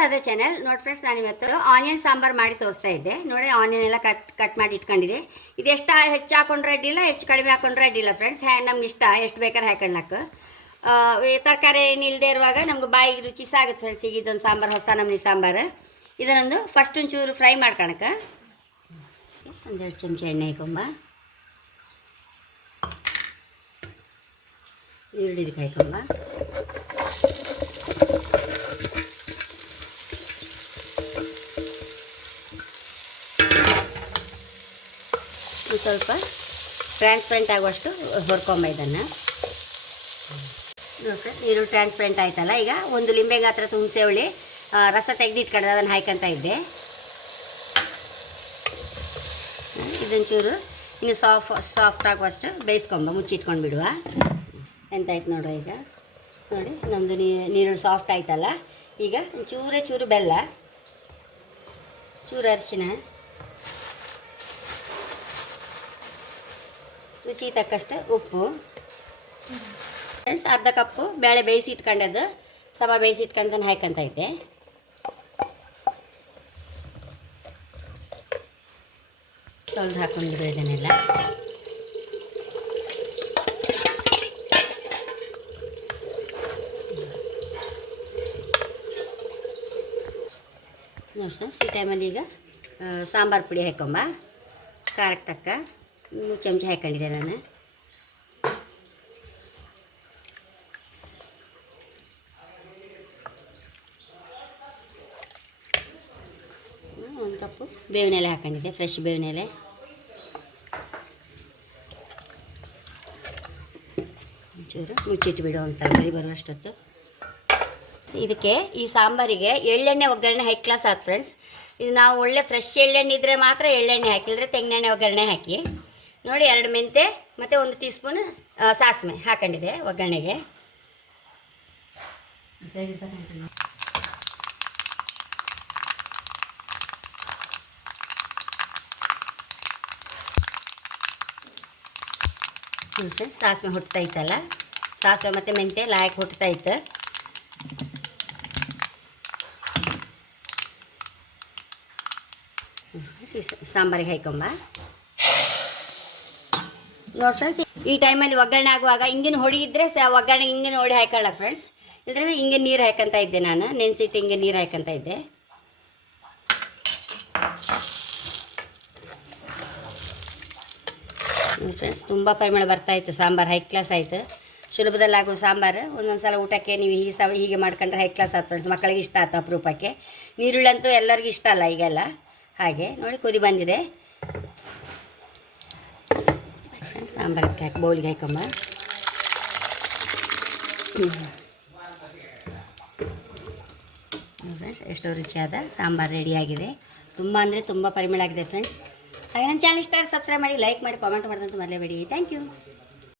Radha channel ನೋಡಿ friends, ನಾನು ಇವತ್ತು ಆನಿಯನ್ ಸಾಂಬಾರು ಮಾಡಿ ತೋರಿಸ್ತಾ ಇದ್ದೆ. ನೋಡಿ, ಆನಿಯನ್ ಎಲ್ಲ ಕಟ್ ಮಾಡಿ ಇಟ್ಕೊಂಡಿದೆ. ಇದು ಎಷ್ಟು ಹೆಚ್ಚು ಹಾಕೊಂಡ್ರೆ ಅಡ್ಡಿಲ್ಲ, ಹೆಚ್ಚು ಕಡಿಮೆ ಹಾಕೊಂಡ್ರೆ ಅಡ್ಡಿಲ್ಲ ಫ್ರೆಂಡ್ಸ್. ನಮ್ಗೆ ಇಷ್ಟ, ಎಷ್ಟು ಬೇಕಾದ್ರೆ ಹಾಕೊಳ್ಳಕ್ಕೆ. ತರಕಾರಿ ಏನಿಲ್ಲದೆ ಇರುವಾಗ ನಮ್ಗೆ ಬಾಯಿಗೆ ರುಚಿ ಸಾಗುತ್ತೆ ಫ್ರೆಂಡ್ಸ್. ಈಗ ಇದೊಂದು ಸಾಂಬಾರು, ಹೊಸ ನಮೂನಿ ಸಾಂಬಾರು. ಇದನ್ನೊಂದು ಫಸ್ಟ್ ಒಂಚೂರು ಫ್ರೈ ಮಾಡ್ಕೊಳಕ್ಕೆ ಒಂದೆರಡು ಚಮಚ ಎಣ್ಣೆ ಹಾಕೊಂಬ, ಈರುಳ್ಳಿ ಇದಕ್ಕೆ ಹಾಕೊಂಬ, ಸ್ವಲ್ಪ ಟ್ರಾನ್ಸ್ಪರೆಂಟ್ ಆಗುವಷ್ಟು ಹೊರ್ಕೊಂಬ ಇದನ್ನು. ನೋಡಿ ಫ್ರೆಂಡ್ಸ್, ನೀರು ಟ್ರಾನ್ಸ್ಪರೆಂಟ್ ಆಯ್ತಲ್ಲ. ಈಗ ಒಂದು ಲಿಂಬೆ ಗಾತ್ರ ಹುಣಸೆ ಹುಳಿ ರಸ ತೆಗೆದಿಟ್ಕೊಂಡು ಅದನ್ನು ಹಾಯ್ಕೊಂತ ಇದ್ದೆ. ಇದೊಂಚೂರು ಇನ್ನು ಸಾಫ್ಟ್ ಆಗುವಷ್ಟು ಬೇಯಿಸ್ಕೊಂಬ, ಮುಚ್ಚಿಟ್ಕೊಂಡು ಬಿಡುವ. ಎಂತಾಯ್ತು ನೋಡ್ರಿ. ಈಗ ನೋಡಿ, ನಮ್ಮದು ನೀರು ಸಾಫ್ಟ್ ಆಯ್ತಲ್ಲ. ಈಗ ಚೂರು ಬೆಲ್ಲ, ಚೂರು ಅರಿಶಿನ, ರುಚಿಗೆ ತಕ್ಕಷ್ಟು ಉಪ್ಪು ಫ್ರೆಂಡ್ಸ್. ಅರ್ಧ ಕಪ್ಪು ಬೇಳೆ ಬೇಯಿಸಿ ಇಟ್ಕೊಂಡದ್ದು, ಸಮ ಬೇಯಿಸಿ ಇಟ್ಕೊಂಡದನ್ನು ಹಾಕಂತ ಇದ್ದೆ. ತೊಳೆದು ಹಾಕೊಂಡಿದ್ರು ಇದನ್ನೆಲ್ಲ. ನೋಡಿ ಫ್ರೆಂಡ್ಸ್, ಈ ಟೈಮಲ್ಲಿ ಈಗ ಸಾಂಬಾರು ಪುಡಿ ಹಾಕೊಂಬ, ಖಾರಕ್ಕೆ ತಕ್ಕ 3 ಚಮಚ ಹಾಕೊಂಡಿದ್ದೆ ನಾನು. ಒಂದು ಕಪ್ಪು ಬೇವಿನ ಎಲೆ ಹಾಕೊಂಡಿದ್ದೆ, ಫ್ರೆಶ್ ಬೇವಿನ ಎಲೆ. ಒಂಚೂರು ಮುಚ್ಚಿಟ್ಟು ಬಿಡು, ಒಂದು ಸಲ ಬರಿ ಬರುವಷ್ಟೊತ್ತು. ಇದಕ್ಕೆ, ಈ ಸಾಂಬಾರಿಗೆ ಎಳ್ಳೆಣ್ಣೆ ಒಗ್ಗರಣೆ ಹೈ ಕ್ಲಾಸ್ ಆಯ್ತು ಫ್ರೆಂಡ್ಸ್. ಇದು ನಾವು ಒಳ್ಳೆ ಫ್ರೆಶ್ ಎಳ್ಳೆಣ್ಣೆ ಇದ್ದರೆ ಮಾತ್ರ ಎಳ್ಳೆಣ್ಣೆ ಹಾಕಿದ್ರೆ ತೆಂಗಿನೆಣ್ಣೆ ಒಗ್ಗರಣೆ ಹಾಕಿ. ನೋಡಿ, 2 ಮೆಂತೆ ಮತ್ತು 1 ಟೀ ಸ್ಪೂನ್ ಸಾಸಿವೆ ಹಾಕೊಂಡಿದೆ ಒಗ್ಗರಣೆಗೆ. ಸಾಸಿವೆ ಹುಟ್ತಾ ಇತ್ತಲ್ಲ, ಸಾಸಿವೆ ಮತ್ತು ಮೆಂತೆ ಲಾಯಕ್ ಹುಟ್ತಾ ಇತ್ತು. ಸಾಂಬಾರಿಗೆ ಹಾಕೊಂಬ. ನೋಡಿ ಫ್ರೆಂಡ್ಸ್, ಈ ಟೈಮಲ್ಲಿ ಒಗ್ಗರಣೆ ಆಗುವಾಗ ಹಿಂಗಿನ ಹೊಡಿ ಇದ್ದರೆ ಒಗ್ಗರಣೆ ಹಿಂಗಿನ ಹೊಡಿ ಹಾಕೊಳ್ಳ ಫ್ರೆಂಡ್ಸ್. ಇಲ್ಲದ್ರೆ ಹಿಂಗೆ ನೀರು ಹಾಕಂತ ಇದ್ದೆ, ನಾನು ನೆನೆಸಿಟ್ಟು ಹಿಂಗೆ ನೀರು ಹಾಕಂತ ಇದ್ದೆ. ನೋಡಿ ಫ್ರೆಂಡ್ಸ್, ತುಂಬ ಪರಿಮಳ ಬರ್ತಾಯಿತ್ತು. ಸಾಂಬಾರು ಹೈ ಕ್ಲಾಸ್ ಆಯಿತು. ಸುಲಭದಲ್ಲಾಗೋ ಸಾಂಬಾರು. ಒಂದೊಂದು ಸಲ ಊಟಕ್ಕೆ ನೀವು ಹೀಗೆ ಮಾಡ್ಕೊಂಡ್ರೆ ಹೈ ಕ್ಲಾಸ್ ಆಯ್ತು ಫ್ರೆಂಡ್ಸ್. ಮಕ್ಕಳಿಗೆ ಇಷ್ಟ ಆಯ್ತು ಅಪರೂಪಕ್ಕೆ. ನೀರುಳ್ಳಂತೂ ಎಲ್ಲರಿಗೂ ಇಷ್ಟ ಅಲ್ಲ ಈಗೆಲ್ಲ. ಹಾಗೆ ನೋಡಿ, ಕುದಿ ಬಂದಿದೆ. ಸಾಂಬಾರಕ್ಕೆ ಹಾಕಿ ಬೌಲಿಗೆ ಹಾಕೊಂಬ. ಫ್ರೆಂಡ್ಸ್, ಎಷ್ಟೋ ರುಚಿಯಾದ ಸಾಂಬಾರು ರೆಡಿಯಾಗಿದೆ. ತುಂಬ ಅಂದರೆ ತುಂಬ ಪರಿಮಳ ಆಗಿದೆ ಫ್ರೆಂಡ್ಸ್. ಹಾಗೆ ನನ್ನ ಚಾನಲ್ ಇಷ್ಟ ಸಬ್ಸ್ಕ್ರೈಬ್ ಮಾಡಿ, ಲೈಕ್ ಮಾಡಿ, ಕಾಮೆಂಟ್ ಮಾಡೋದಂತೂ ಮರೆಯಬೇಡಿ. Thank you.